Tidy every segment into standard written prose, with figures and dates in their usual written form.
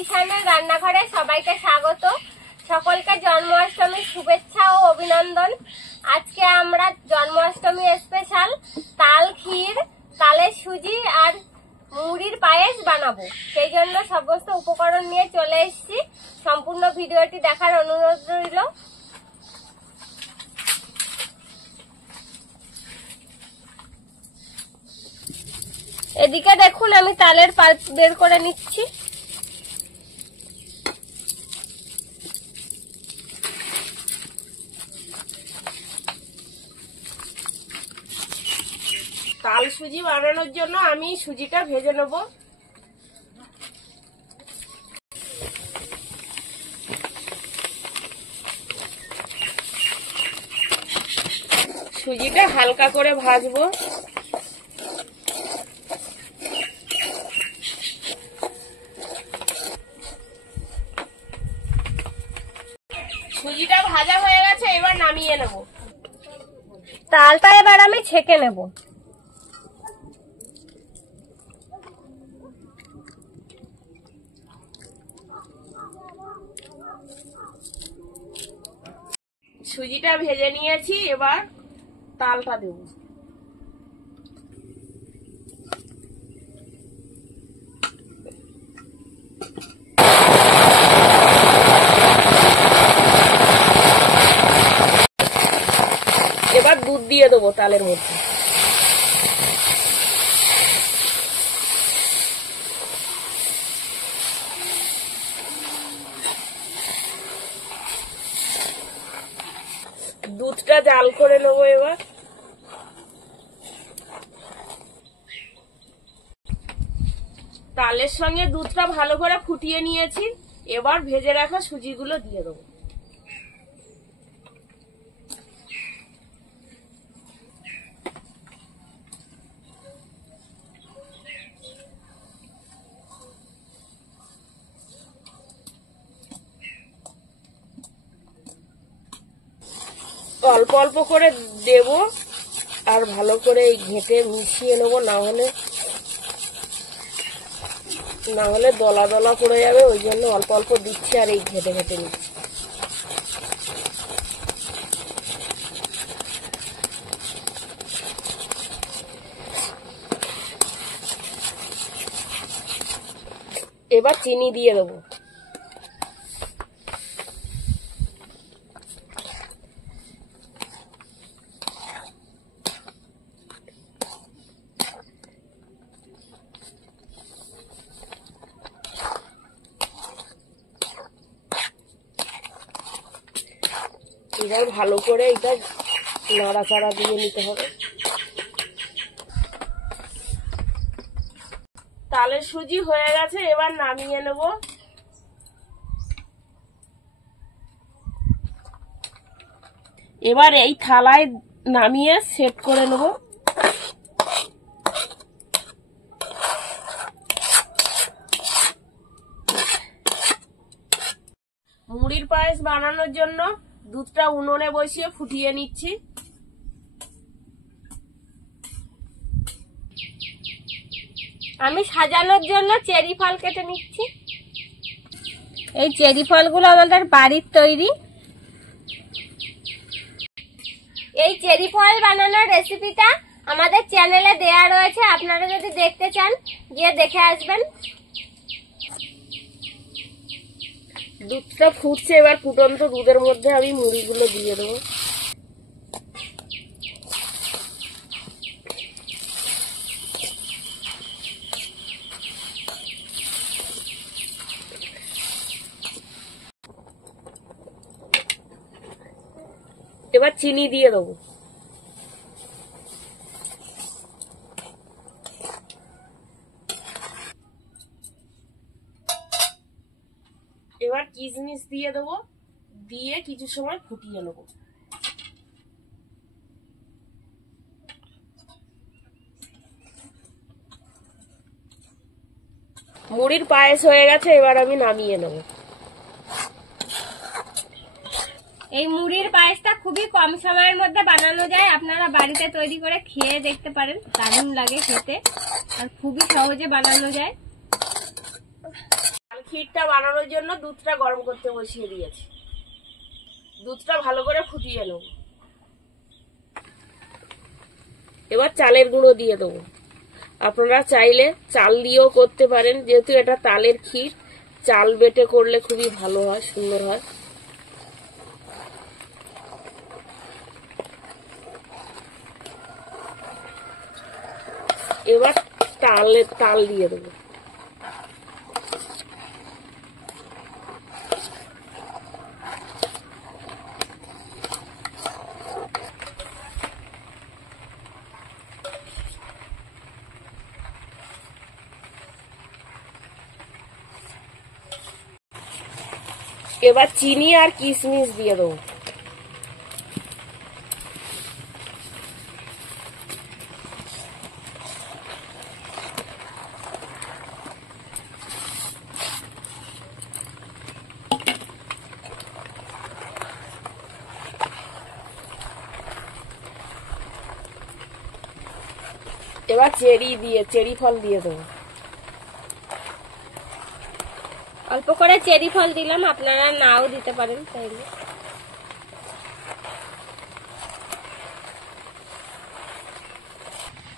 ঈশানের রান্নাঘরে সবাইকে স্বাগত। সকলকে জন্মাষ্টমীর শুভেচ্ছা ও অভিনন্দন। আজকে আমরা জন্মাষ্টমী স্পেশাল তাল ক্ষীর, তালের সুজি আর মুড়ির পায়েস বানাবো। সেই জন্য সমস্ত উপকরণ নিয়ে চলে এসেছি। সম্পূর্ণ ভিডিওটি দেখার অনুরোধ রইল। এদিকে দেখুন, আমি তালের পাল্প বের করে নিচ্ছি। তাল সুজি বানানোর জন্য আমি সুজিটা ভেজে নেব। সুজিটা হালকা করে ভাজবো। সুজিটা ভাজা হয়ে গেছে, এবার নামিয়ে নেব। তালটা এবার আমি ছেঁকে নেব। সুজিটা ভেজে নিয়েছি, এবার তালটা দেব। এবার দুধ দিয়ে দেবো তালের মধ্যে। দুধটা জাল করে নেবো। এবার তালের সঙ্গে দুধটা ভালো করে ফুটিয়ে নিয়েছি, এবার ভেজে রাখা সুজিগুলো দিয়ে দেবো। অল্প অল্প করে দেব আর ভালো করে ঘেঁটে মিশিয়ে নেবো, না হলে দলা দলা পড়ে যাবে। ওই জন্য অল্প অল্প দিচ্ছি আর এই ঘেঁটে ঘেঁটে নিচ্ছি। এবার চিনি দিয়ে দেবো। এবার ভালো করে এটা নাড়াচাড়া দিয়ে নিতে হবে। তালের সুজি হয়ে গেছে, এবার নামিয়ে নেব। এবার এই থালায় নামিয়ে সেট করে নেব। মুড়ির পায়েস বানানোর জন্য দুধটা উনুনে বসিয়ে ফুটিয়ে নিচ্ছি। আমি সাজানোর জন্য চেরি ফল কেটে নিচ্ছি। এই চেরি ফলগুলো আমাদের বাড়ির তৈরি। এই চেরি ফল বানানোর রেসিপিটা আমাদের চ্যানেলে দেয়া রয়েছে, আপনারা যদি দেখতে চান গিয়ে দেখে আসবেন। দুধটা ফুটছে, এবার ফুটন্ত দুধের মধ্যে আমি মুড়িগুলো দিয়ে দেবো। এবার চিনি দিয়ে দেবো। এবার কিশমিশ দিয়ে দেবো, দিয়ে কিছু সময় ফুটিয়ে নেবো। মুড়ির পায়েস হয়ে গেছে, এবার আমি নামিয়ে নেব। এই মুড়ির পায়েসটা খুবই কম সময়ের মধ্যে বানানো যায়। আপনারা বাড়িতে তৈরি করে খেয়ে দেখতে পারেন, দারুণ লাগে খেতে আর খুবই সহজে বানানো যায়। ক্ষীরটা বানানোর জন্য দুধটা গরম করতে বসিয়ে দিয়েছি। দুধটা ভালো করে ফুটিয়ে নেব। এবার চালের গুঁড়ো দিয়ে দেবো। আপনারা চাইলে চাল দিয়েও করতে পারেন, যেহেতু এটা তালের ক্ষীর, চাল বেটে করলে খুবই ভালো হয়, সুন্দর হয়। এবার তাল দিয়ে দেবো। এবার চিনি আর কিশমিশ দিয়ে দেবো। এবার চেরি ফল দিয়ে দেবো। অল্প করে চেরি ফল দিলাম, আপনারা নাও দিতে পারেন চাইলে।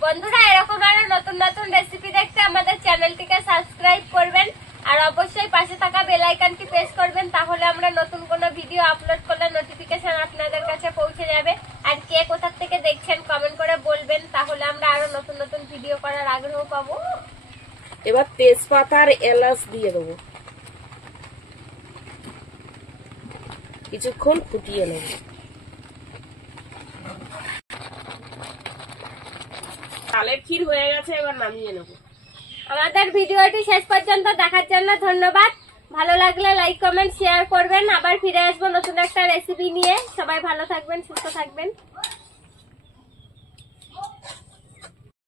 বন্ধুরা, এরকম আরো নতুন নতুন রেসিপি দেখতে আমাদের চ্যানেলটিকে সাবস্ক্রাইব করবেন আর অবশ্যই পাশে থাকা বেল আইকনটি প্রেস করবেন, তাহলে আমরা নতুন কোনো ভিডিও আপলোড করলে নোটিফিকেশন আপনাদের কাছে পৌঁছে যাবে। আর কে কোথা থেকে দেখছেন কমেন্ট করে বলবেন, তাহলে আমরা আরো নতুন নতুন ভিডিও করার আগ্রহ পাবো। এবার তেজপাতা আর এলাচ দিয়ে দেবো। কিছুক্ষণ ফুটিয়ে নেব। তালের ক্ষীর হয়ে গেছে, এবার নামিয়ে নেব। আমাদের ভিডিওটি শেষ পর্যন্ত দেখার জন্য ধন্যবাদ। ভালো লাগলে লাইক কমেন্ট শেয়ার করবেন। আবার ফিরে আসবো নতুন একটা রেসিপি নিয়ে। সবাই ভালো থাকবেন, সুস্থ থাকবেন।